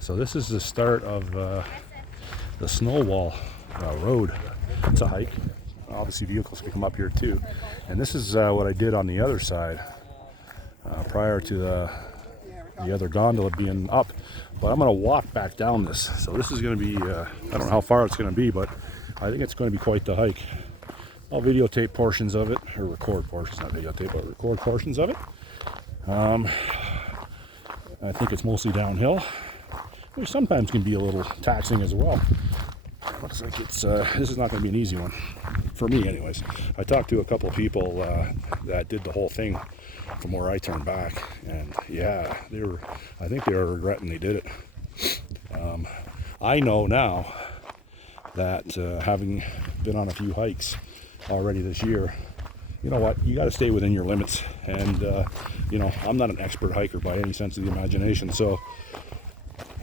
So this is the start of the Snowwall Road. It's a hike. Obviously vehicles can come up here too. And this is what I did on the other side prior to the other gondola being up. But I'm going to walk back down this. So this is going to be, I don't know how far it's going to be, but I think it's going to be quite the hike. I'll videotape portions of it, or record portions, not videotape, but record portions of it. I think it's mostly downhill, which sometimes can be a little taxing as well. Looks like it's this is not going to be an easy one for me, anyways. I talked to a couple of people that did the whole thing from where I turned back, and yeah, I think they were regretting they did it. I know now that having been on a few hikes already this year, you know what, you got to stay within your limits. And you know, I'm not an expert hiker by any sense of the imagination, so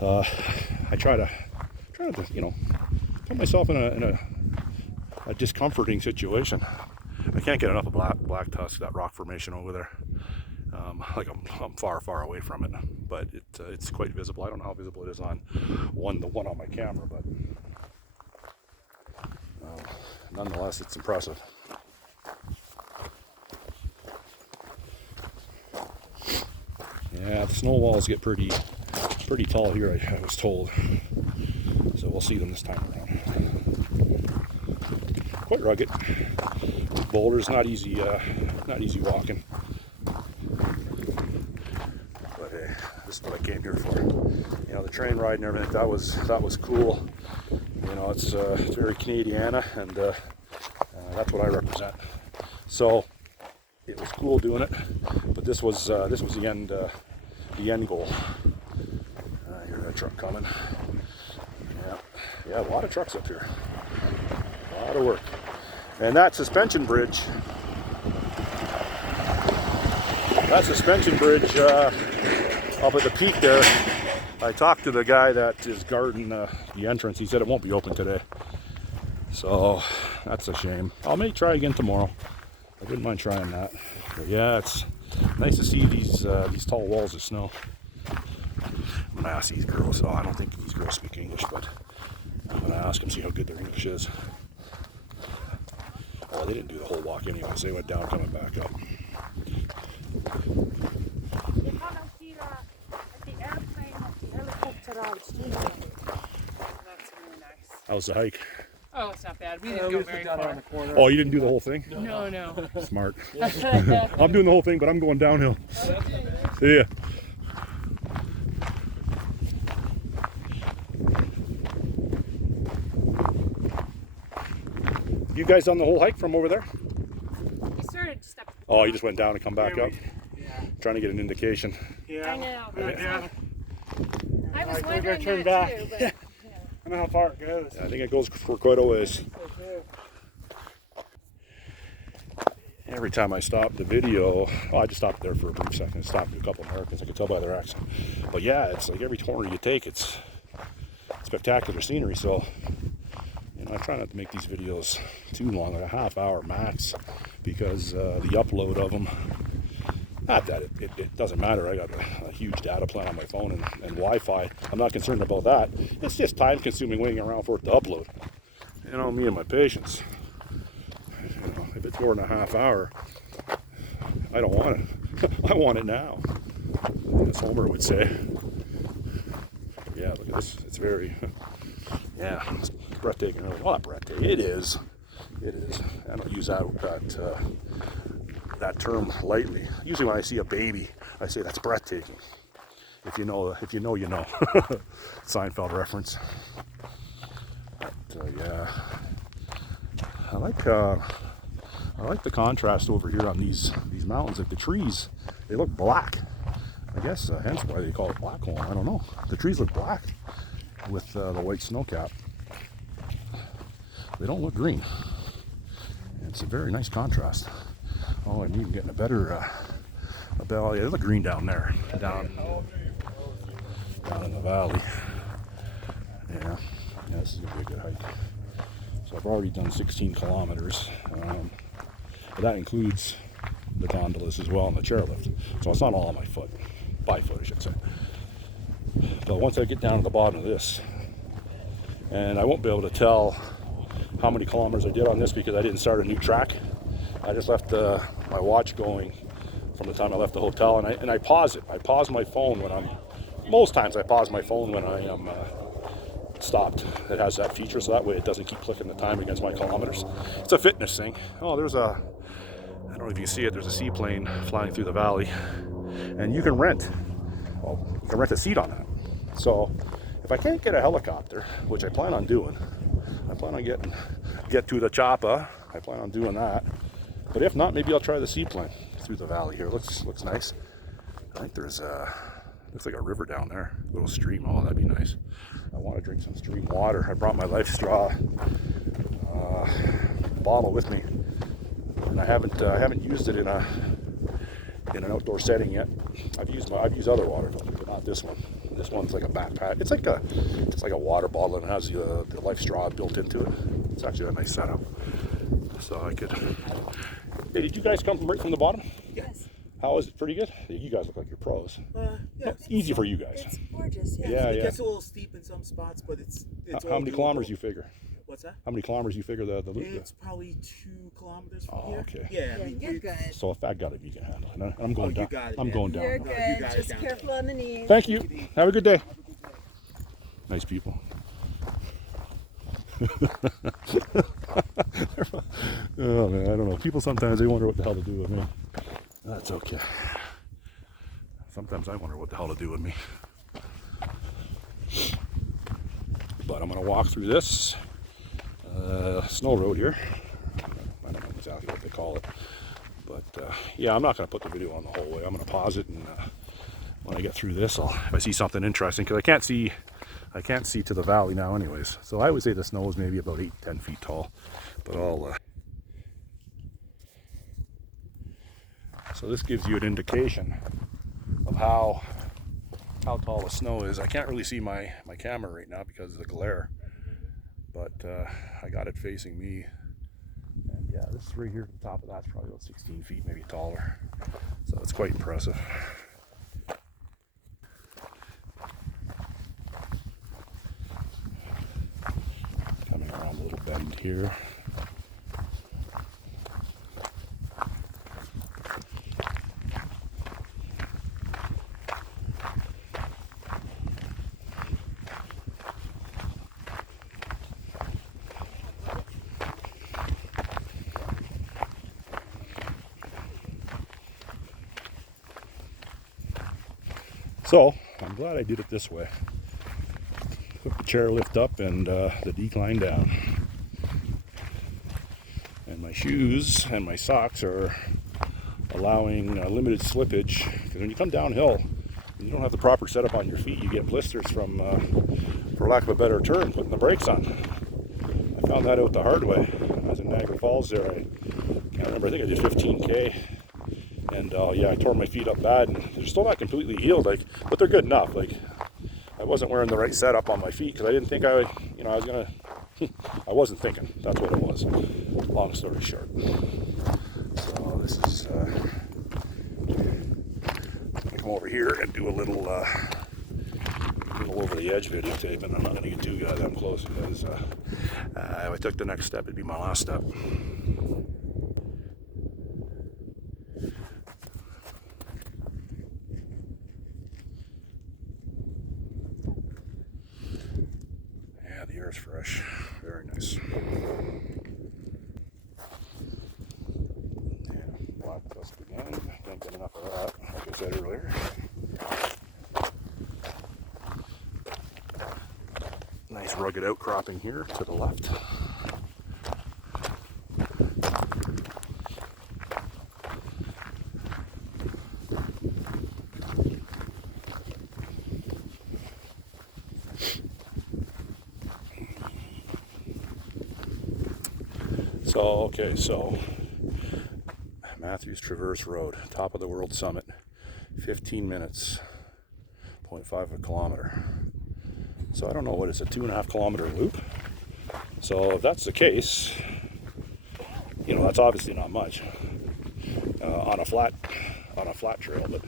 I try to you know, put myself in a discomforting situation. I can't get enough of Black Tusk, that rock formation over there. Like I'm far away from it, but it's quite visible. I don't know how visible it is on the one on my camera, but nonetheless, it's impressive. Yeah, the snow walls get pretty tall here, I was told. So we'll see them this time around. Quite rugged. Boulders, not easy walking. But hey, this is what I came here for. You know, the train ride and everything, that was cool. You know, it's very Canadiana, and that's what I represent. So it was cool doing it, but this was the end goal. I hear that truck coming. Yeah, a lot of trucks up here. A lot of work. And that suspension bridge up at the peak there, I talked to the guy that is guarding the entrance. He said it won't be open today. So that's a shame. I may try again tomorrow. I wouldn't mind trying that. But yeah, it's nice to see these tall walls of snow. I'm gonna ask these girls. Oh, I don't think these girls speak English, but I'm gonna ask them, see how good their English is. Oh, they didn't do the whole walk anyways. They went down, coming back up. That's really nice. How's the hike? Oh, it's not bad. We didn't go very far. Oh, you didn't do the whole thing? No. Smart. I'm doing the whole thing, but I'm going downhill. See ya. You guys done the whole hike from over there? We started just up. Oh, you just went down and come back up? Yeah. Trying to get an indication. Yeah. I know. Yeah. I was We're wondering gonna turn that back. too, but I don't know how far it goes. I think it goes for quite a ways. Every time I stop the video, I just stopped there for a brief second. Stopped a couple Americans, I could tell by their accent. But yeah, it's like every corner you take, it's spectacular scenery. So, you know, I try not to make these videos too long, like a half hour max, because the upload of them, not that it doesn't matter. I got a huge data plan on my phone and Wi-Fi. I'm not concerned about that. It's just time consuming waiting around for it to upload. You know, me and my patience. You know, if it's more than a half hour, I don't want it. I want it now, as Homer would say. Yeah, look at this. It's very, yeah, it's breathtaking. Really. Well, not breathtaking. It is. It is. I don't use that term lightly. Usually when I see a baby, I say that's breathtaking. If you know, you know. Seinfeld reference. But yeah, I like the contrast over here on these mountains. Like the trees, they look black. I guess hence why they call it Blackhole. I don't know. The trees look black with the white snowcap. They don't look green. It's a very nice contrast. Oh, I'm even getting a better valley. They look green down there, down in the valley. Yeah, this is gonna be a good hike. So I've already done 16 kilometers, but that includes the gondolas as well and the chairlift. So it's not all on my foot, by foot I should say. But once I get down to the bottom of this, and I won't be able to tell how many kilometers I did on this because I didn't start a new track. I just left my watch going from the time I left the hotel, and I pause it. I pause my phone when I'm, most times I pause my phone when I am stopped. It has that feature, so that way it doesn't keep clicking the time against my kilometers. It's a fitness thing. Oh, I don't know if you can see it, there's a seaplane flying through the valley, and you can rent a seat on that. So if I can't get a helicopter, which I plan on doing, I plan on get to the chopper. I plan on doing that. But if not, maybe I'll try the seaplane through the valley here. Looks nice. I think there's looks like a river down there, a little stream. Oh, that'd be nice. I want to drink some stream water. I brought my Life Straw bottle with me, and I haven't used it in an outdoor setting yet. I've used other water, but not this one. This one's like a backpack. It's like a water bottle, and it has the Life Straw built into it. It's actually a nice setup. So I could. Hey, did you guys come right from the bottom? Yes. How is it? Pretty good? You guys look like you're pros. Yeah. Easy for you guys. It's gorgeous. Yeah. Yeah, It yeah. gets a little steep in some spots, but it's How many kilometers you figure? What's that? How many kilometers you figure the loop? It's probably 2 kilometers from Oh, here. okay. Yeah, Yeah, you're good. So if that got it, you can handle it. I'm going you down. got it, I'm yeah. going down. You're No, good. you got it Just down. careful on the knees. Thank you. Have a good day. Nice people. Oh man, I don't know. People sometimes they wonder what the hell to do with me. That's okay. Sometimes I wonder what the hell to do with me. But I'm gonna walk through this snow road here. I don't know exactly what they call it, but yeah, I'm not gonna put the video on the whole way. I'm gonna pause it, and when I get through this, if I see something interesting, because I can't see to the valley now anyways. So I would say the snow is maybe about 8-10 feet tall, but so this gives you an indication of how tall the snow is. I can't really see my camera right now because of the glare, but I got it facing me, and yeah, this right here at the top of that's probably about 16 feet, maybe taller, so it's quite impressive. Coming around a little bend here. So I'm glad I did it this way. Put the chairlift up and the decline down. And my shoes and my socks are allowing limited slippage, because when you come downhill and you don't have the proper setup on your feet, you get blisters from, for lack of a better term, putting the brakes on. I found that out the hard way. I was in Niagara Falls there. I can't remember, I think I did 15K. And yeah, I tore my feet up bad, and they're still not completely healed, but they're good enough. I wasn't wearing the right setup on my feet because I didn't think I was gonna. I wasn't thinking. That's what it was. Long story short. So this is. I'm gonna come over here and do a little over the edge videotape, and I'm not gonna get too goddamn close because if I took the next step, it'd be my last step. The air is fresh, very nice. Yeah, black dust again. Don't get enough of that, like I said earlier. Nice rugged outcropping here to the left. So Matthews Traverse Road, top of the world summit, 15 minutes, 0.5 a kilometer. So I don't know what is a 2.5 kilometer loop. So if that's the case, that's obviously not much on a flat trail. But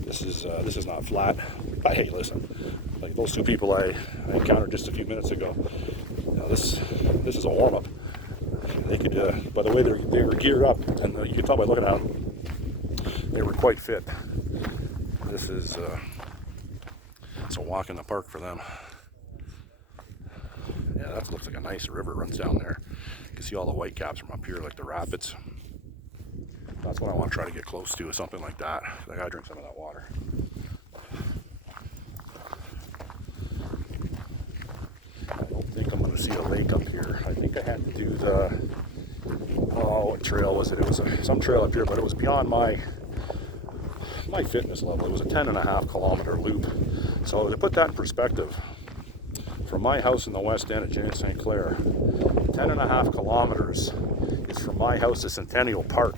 this is not flat. Hey, listen, like those two people I encountered just a few minutes ago. This is a warm-up. They could, by the way they were geared up, and you can tell by looking at them, they were quite fit. This is it's a walk in the park for them. Yeah, that looks like a nice river runs down there. You can see all the white caps from up here, like the rapids. That's what I want to try to get close to, is something like that. I gotta drink some of that water. I don't think I'm going to see a lake up here. I think I had to do the, what trail was it? It was some trail up here, but it was beyond my fitness level. It was a 10.5 kilometer loop. So to put that in perspective, from my house in the West End at Jane St. Clair, 10.5 kilometers is from my house to Centennial Park.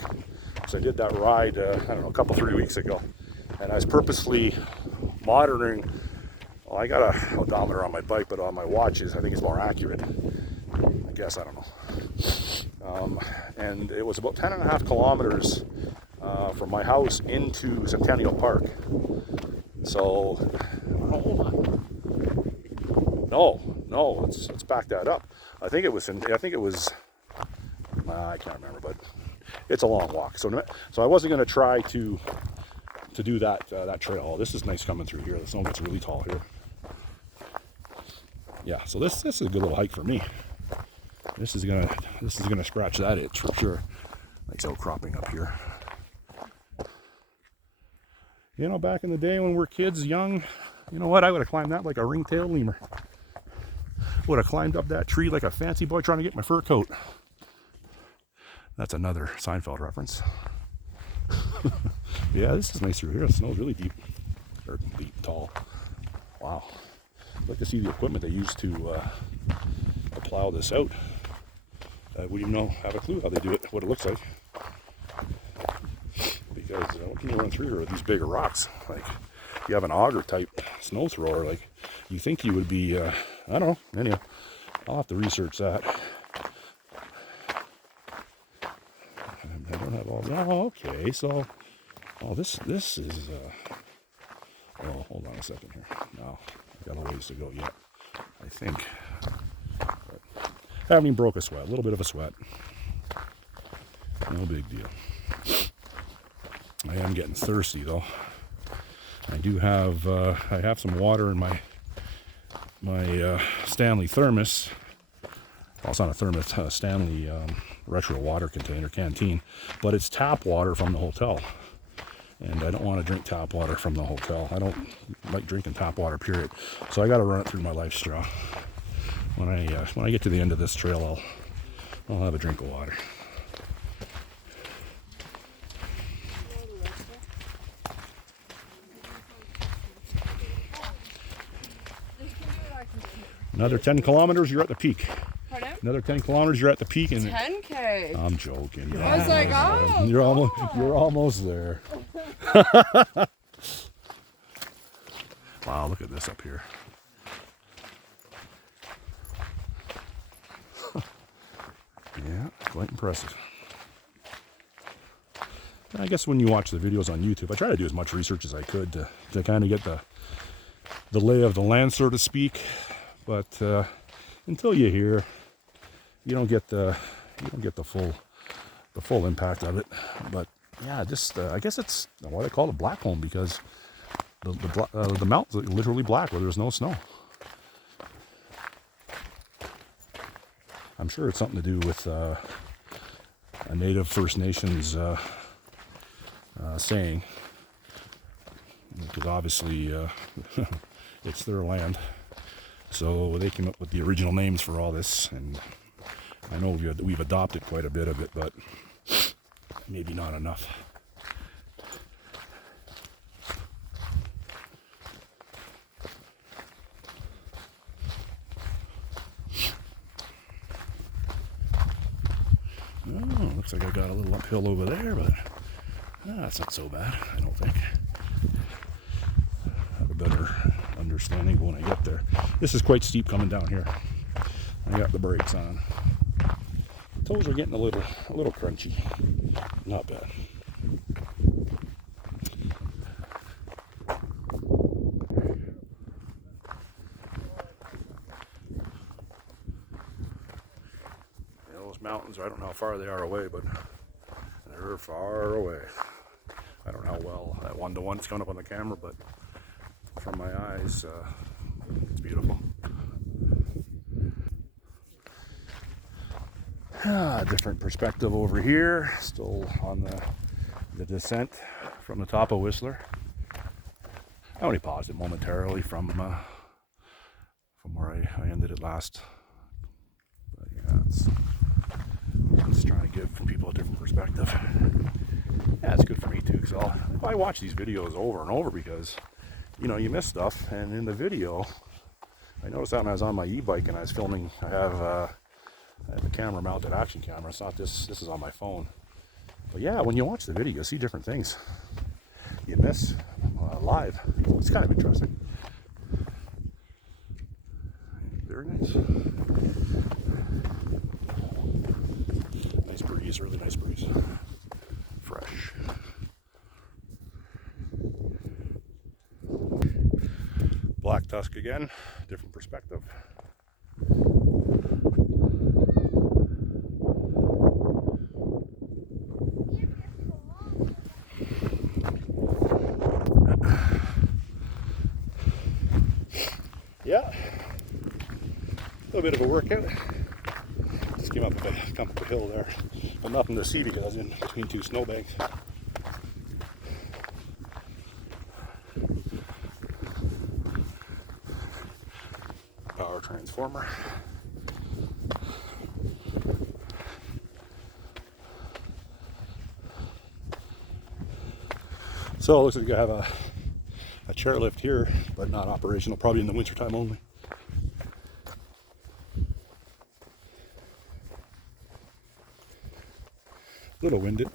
So I did that ride, I don't know, 3 weeks ago. And I was purposely monitoring. Well, I got a odometer on my bike, but on my watch I think it's more accurate. I guess, I don't know. And it was about 10.5 kilometers from my house into Centennial Park. So, hold on. No, let's back that up. I think it was, I can't remember, but it's a long walk. So I wasn't going to try to do that trail. This is nice coming through here. The snow gets really tall here. Yeah, so this is a good little hike for me. This is gonna scratch that itch for sure. Like outcropping up here. You know, back in the day when we were kids, young, you know what? I would have climbed that like a ring-tailed lemur. Would have climbed up that tree like a fancy boy trying to get my fur coat. That's another Seinfeld reference. Yeah, this is nice through here. The snow's really deep, or deep, tall. Wow. I'd like to see the equipment they use to plow this out. I wouldn't even have a clue how they do it, what it looks like. Because what can you run through here with these bigger rocks? Like, you have an auger type snow thrower, like, you think you would be, I don't know. Anyhow, I'll have to research that. I don't have all, oh, okay, so, oh, this is, oh, hold on a second here. No, I've got a ways to go yet, I think. But I haven't even broke a sweat, a little bit of a sweat. No big deal. I am getting thirsty though. I do have, I have some water in my Stanley thermos. Well, it's not a thermos, Stanley retro water container, canteen, but it's tap water from the hotel. And I don't want to drink tap water from the hotel. I don't like drinking tap water, period. So I got to run it through my Life Straw. When I get to the end of this trail, I'll have a drink of water. Another 10 kilometers, you're at the peak. Pardon? Another 10 kilometers, you're at the peak. And 10K. I'm joking. I was like, oh, you're almost there. Wow, look at this up here. Yeah, quite impressive. I guess when you watch the videos on YouTube, I try to do as much research as I could to kind of get the lay of the land, so to speak. But until you're here, you don't get the full impact of it. But yeah, just I guess it's what I call a black home, because the mountains are literally black where there's no snow. I'm sure it's something to do with a native First Nations saying, because obviously it's their land. So they came up with the original names for all this, and I know we've adopted quite a bit of it, but maybe not enough. Oh, looks like I got a little uphill over there, but that's not so bad, I don't think. Have a better understanding when I get there. This is quite steep coming down here. I got the brakes on. The toes are getting a little crunchy. Not bad. those mountains. I don't know how far they are away, but they're far away. I don't know how well that one-to-one's coming up on the camera, but from my eyes, it's beautiful. Different perspective over here, still on the descent from the top of Whistler. I only paused it momentarily from where I ended it last. But yeah, I'm just trying to give people a different perspective. Yeah, it's good for me too, because I watch these videos over and over because, you know, you miss stuff. And in the video, I noticed that when I was on my e-bike and I was filming, I have a camera mounted action camera. It's not this is on my phone. But yeah, when you watch the video, you see different things you miss live. It's kind of interesting. Very nice. Nice breeze, really nice breeze. Fresh. Black Tusk again, different perspective. Yeah, a little bit of a workout. Just came up a hill there, but nothing to see because I was in between two snowbanks. Power transformer. So it looks like you have a chairlift here, but not operational, probably in the wintertime only. A little winded.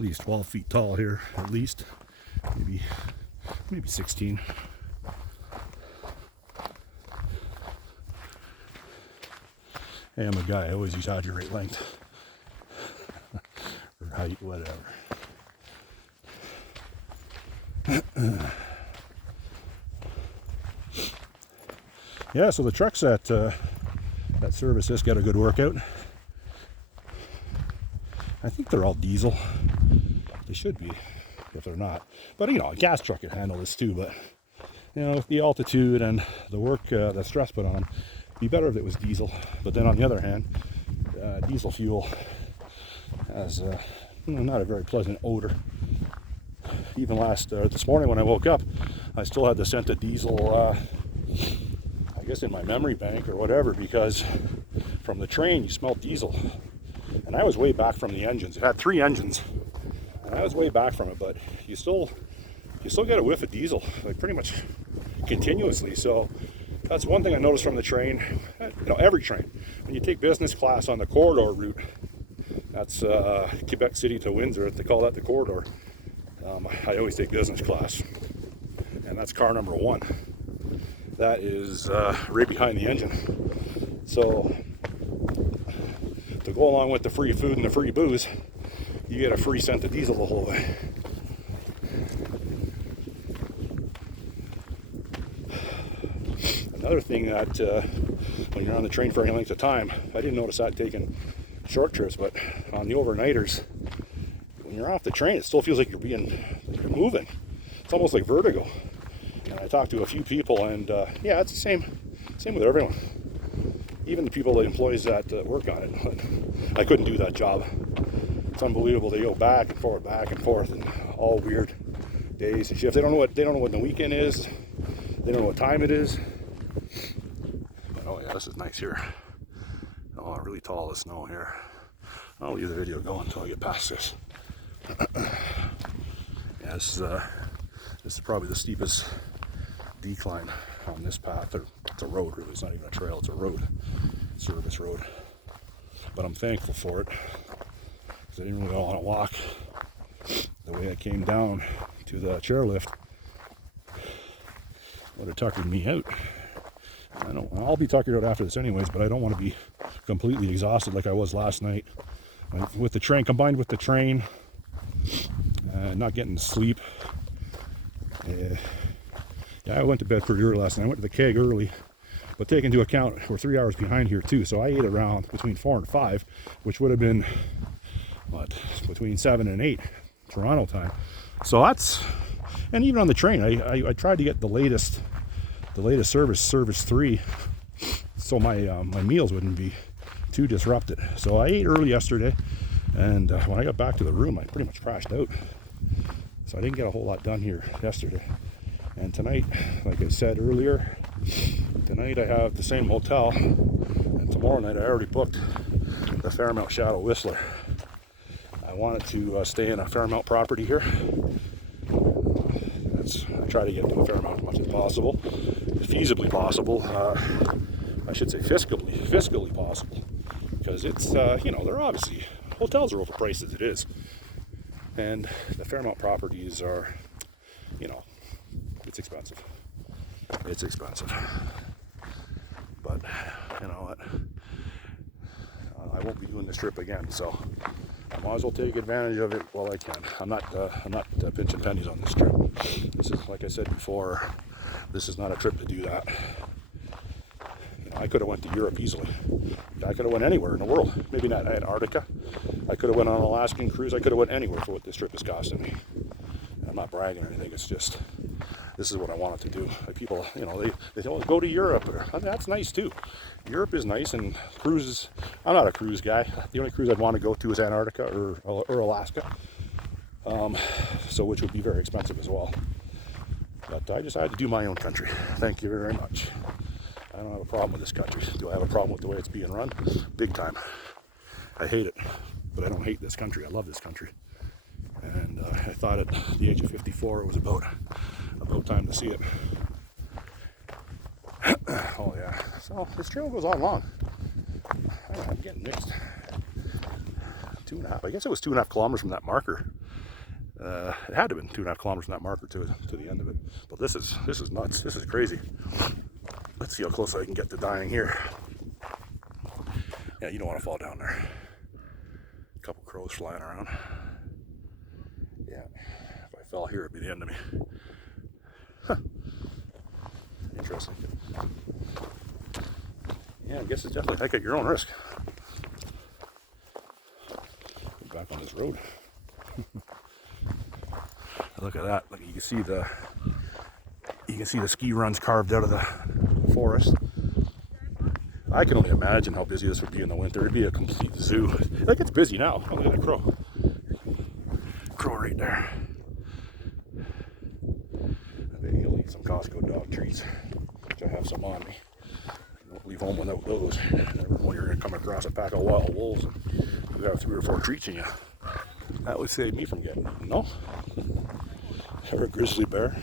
At least 12 feet tall here, at least. Maybe 16. Hey, I'm a guy, I always exaggerate length. Or height, whatever. Yeah, so the trucks that service this get a good workout. I think they're all diesel. They should be, if they're not. But, you know, a gas truck can handle this too. But, you know, the altitude and the work, the stress put on, it'd be better if it was diesel. But then on the other hand, diesel fuel has not a very pleasant odor. Even this morning when I woke up, I still had the scent of diesel, I guess in my memory bank or whatever, because from the train you smelled diesel. And I was way back from the engines. It had 3 engines. And I was way back from it, but you still get a whiff of diesel, like pretty much continuously. So that's one thing I noticed from the train. You know, every train. When you take business class on the corridor route, that's Quebec City to Windsor. They call that the corridor. I always take business class, and that's car number 1. That is right behind the engine. So to go along with the free food and the free booze, you get a free scent of diesel the whole way. Another thing that when you're on the train for any length of time, I didn't notice that taking short trips, but on the overnighters, when you're off the train, it still feels like you're moving. It's almost like vertigo. And I talked to a few people, and yeah, it's the same with everyone. Even the people, the employees that work on it. I couldn't do that job. It's unbelievable. They go back and forth, and all weird days and shifts. They don't know what the weekend is. They don't know what time it is. But, oh yeah, this is nice here. Oh, really tall the snow here. I'll leave the video going until I get past this. Yeah, this is probably the steepest decline on this path. It's a road, really. It's not even a trail. It's a road, service road. But I'm thankful for it, because I didn't really want to walk the way I came down to the chairlift would have tuckered me out. I'll be tuckered out after this anyways, but I don't want to be completely exhausted like I was last night. With the train, combined with the train, not getting to sleep. Yeah, I went to bed pretty early last night. I went to the keg early, but take into account we're 3 hours behind here too. So I ate around between 4 and 5, which would have been what, between 7 and 8 Toronto time. So that's, and even on the train, I tried to get the latest service 3, so my my meals wouldn't be too disrupted. So I ate early yesterday, and when I got back to the room, I pretty much crashed out. So I didn't get a whole lot done here yesterday. And tonight, like I said earlier, tonight I have the same hotel, and tomorrow night I already booked the Fairmount Shadow Whistler. I wanted to stay in a Fairmount property here. I try to get to a Fairmount as much as possible, feasibly possible. I should say fiscally possible, because it's they're obviously, hotels are overpriced as it is, and the Fairmount properties are, it's expensive. It's expensive, but you know what? I won't be doing this trip again, so I might as well take advantage of it while I can. I'm not pinching pennies on this trip. This is, like I said before, this is not a trip to do that. I could have went to Europe easily. I could have went anywhere in the world. Maybe not Antarctica. I could have went on an Alaskan cruise. I could have went anywhere for what this trip is costing me. And I'm not bragging or anything. It's just, this is what I wanted to do. Like people, they say, oh, go to Europe. That's nice too. Europe is nice, and cruises, I'm not a cruise guy. The only cruise I'd want to go to is Antarctica or Alaska. So which would be very expensive as well. But I decided to do my own country. Thank you very much. I don't have a problem with this country. Do I have a problem with the way it's being run? Big time. I hate it, but I don't hate this country. I love this country. And I thought at the age of 54 it was about time to see it. Oh yeah. So this trail goes on long. I'm getting mixed. 2.5. I guess it was 2.5 kilometers from that marker. It had to have been 2.5 kilometers from that marker to the end of it. But this is nuts. This is crazy. Let's see how close I can get to dying here. Yeah, you don't want to fall down there. A couple crows flying around. Yeah, if I fell here, it'd be the end of me. Huh. Interesting. Yeah, I guess it's definitely hike at your own risk. Get back on this road. Look at that. Look, you can see the ski runs carved out of the forest. I can only imagine how busy this would be in the winter. It'd be a complete zoo. Like, it's busy now. Oh, look at that crow. Crow right there. I bet he'll eat some Costco dog treats, which I have some on me. Don't leave home without those. Never know you're going to come across a pack of wild wolves and you have 3 or 4 treats in you. That would save me from getting them. No? Or a grizzly bear.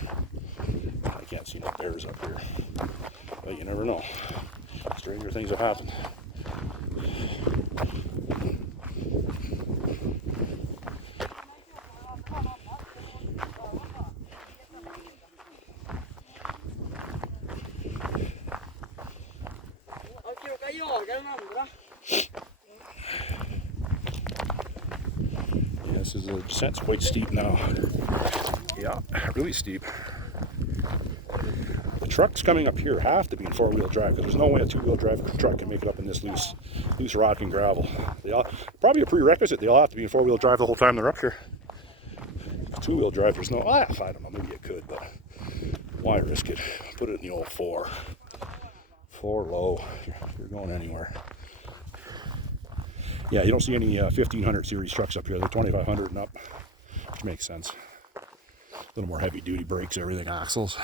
I can't see no bears up here. But you never know. Stranger things have happened. Yeah, this is the descent's quite steep now. Yeah, really steep. The trucks coming up here have to be in 4-wheel drive, because there's no way a 2-wheel drive truck can make it up in this loose rock and gravel. Probably a prerequisite, they all have to be in 4-wheel drive the whole time they're up here. 2-wheel drive, there's no, I don't know, maybe it could, but why risk it? Put it in the old 4. 4 low, you're going anywhere. Yeah, you don't see any 1500 series trucks up here. They're 2500 and up, which makes sense. A little more heavy duty brakes, everything, axles.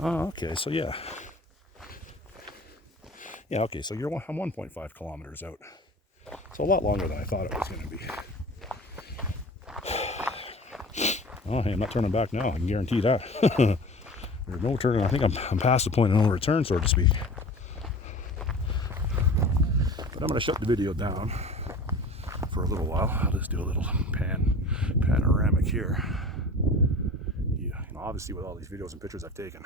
Oh, okay, so yeah. Yeah, okay, so I'm 1.5 kilometers out. So a lot longer than I thought it was going to be. Oh, hey, I'm not turning back now, I can guarantee that. There's no turning. I think I'm past the point of no return, so to speak. But I'm going to shut the video down for for a little while. I'll just do a little panoramic here. You know, obviously with all these videos and pictures I've taken,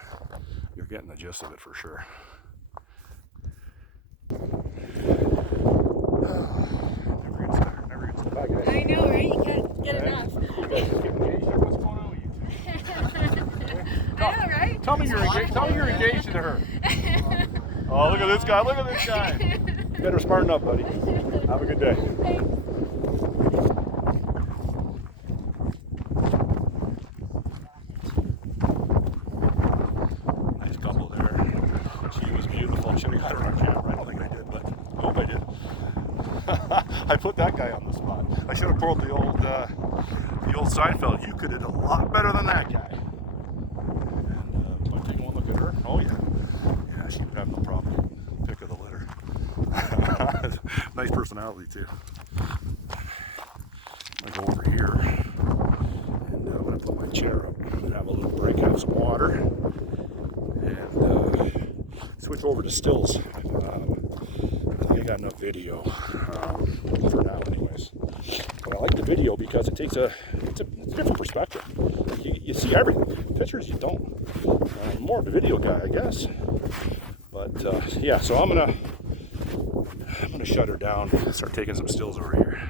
you're getting the gist of it for sure. Never gets back. I know, right? You can't get enough. You guys just get engaged or what's going on with you two? I know, right? Tell me you're engaged to her. Oh, look at this guy! Look at this guy! You better smarten up, buddy. Have a good day. Nice couple there. She was beautiful. I should have got her on camera. I don't think I did, but I hope I did. I put that guy on the spot. I should have pulled the old Seinfeld. You could have done a lot better than that guy. And I'm taking one look at her. Oh yeah, yeah, she would have no problem. Pick of the litter. Nice personality too. I'm gonna go over here, and I'm gonna put my chair up. I'm gonna have a little break, have some water, and switch over to stills. I think I got enough video for now, anyways. But I like the video because it takes it's a different perspective. You see everything. Pictures you don't. I'm more of a video guy, I guess. But yeah, so I'm gonna shut her down and start taking some stills over here.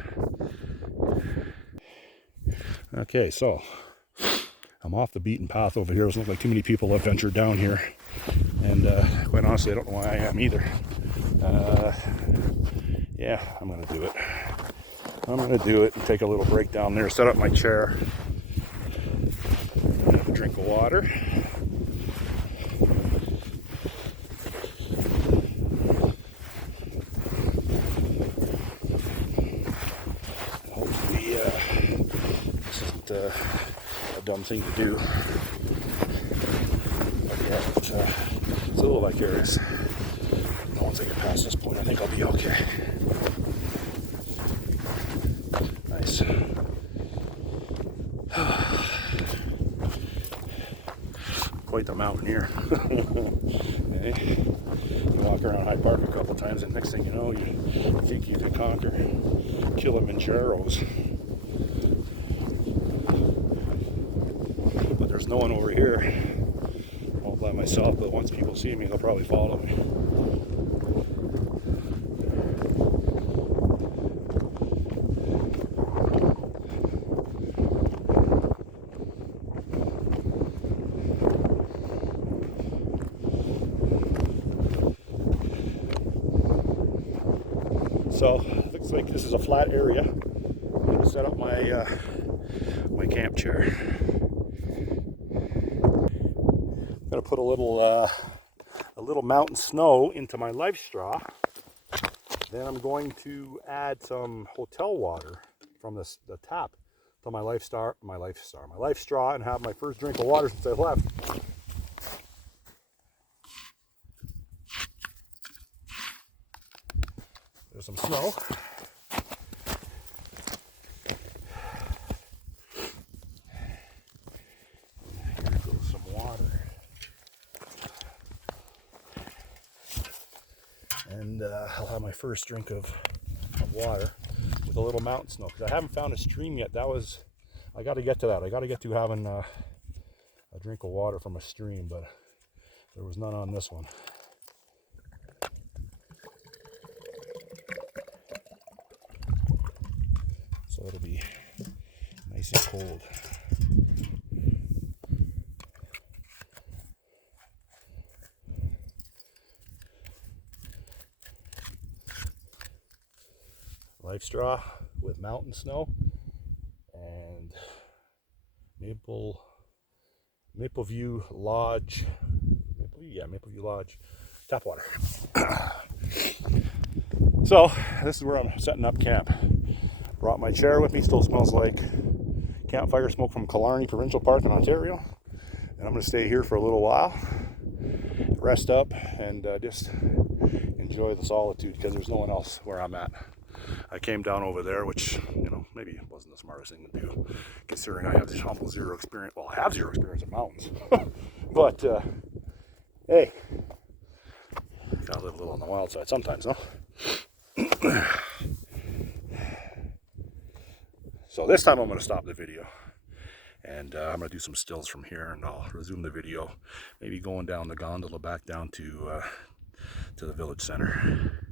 Okay, so I'm off the beaten path over here. It doesn't look like too many people have ventured down here, and quite honestly, I don't know why I am either. Yeah, I'm gonna do it. I'm gonna do it and take a little break down there, set up my chair, have a drink of water. Hopefully, this isn't a dumb thing to do. But yeah, it's a little vicarious. Once I get past this point, I think I'll be okay. Nice. Quite the mountaineer. Okay. You walk around Hyde Park a couple times, and next thing you know, you think you can conquer Kilimanjaros. But there's no one over here. I won't by myself, but once people see me, they'll probably follow me. So looks like this is a flat area. I'm going to set up my my camp chair. I'm going to put a little mountain snow into my life straw. Then I'm going to add some hotel water from the tap to my life straw, and have my first drink of water since I left. There's some snow. Here goes some water. And I'll have my first drink of water with a little mountain snow, because I haven't found a stream yet. I got to get to that. I got to get to having a drink of water from a stream, but there was none on this one. So it'll be nice and cold. Life straw with mountain snow and Maple View Lodge tap water. So this is where I'm setting up camp. Brought my chair with me. Still smells like campfire smoke from Killarney Provincial Park in Ontario. And I'm going to stay here for a little while, rest up, and just enjoy the solitude, because there's no one else where I'm at. I came down over there, which, you know, maybe it wasn't the smartest thing to do, considering I have this almost zero experience. Well, I have zero experience in mountains. But, hey, gotta live a little on the wild side sometimes, no? So this time I'm going to stop the video. And I'm going to do some stills from here, and I'll resume the video. Maybe going down the gondola back down to the village center.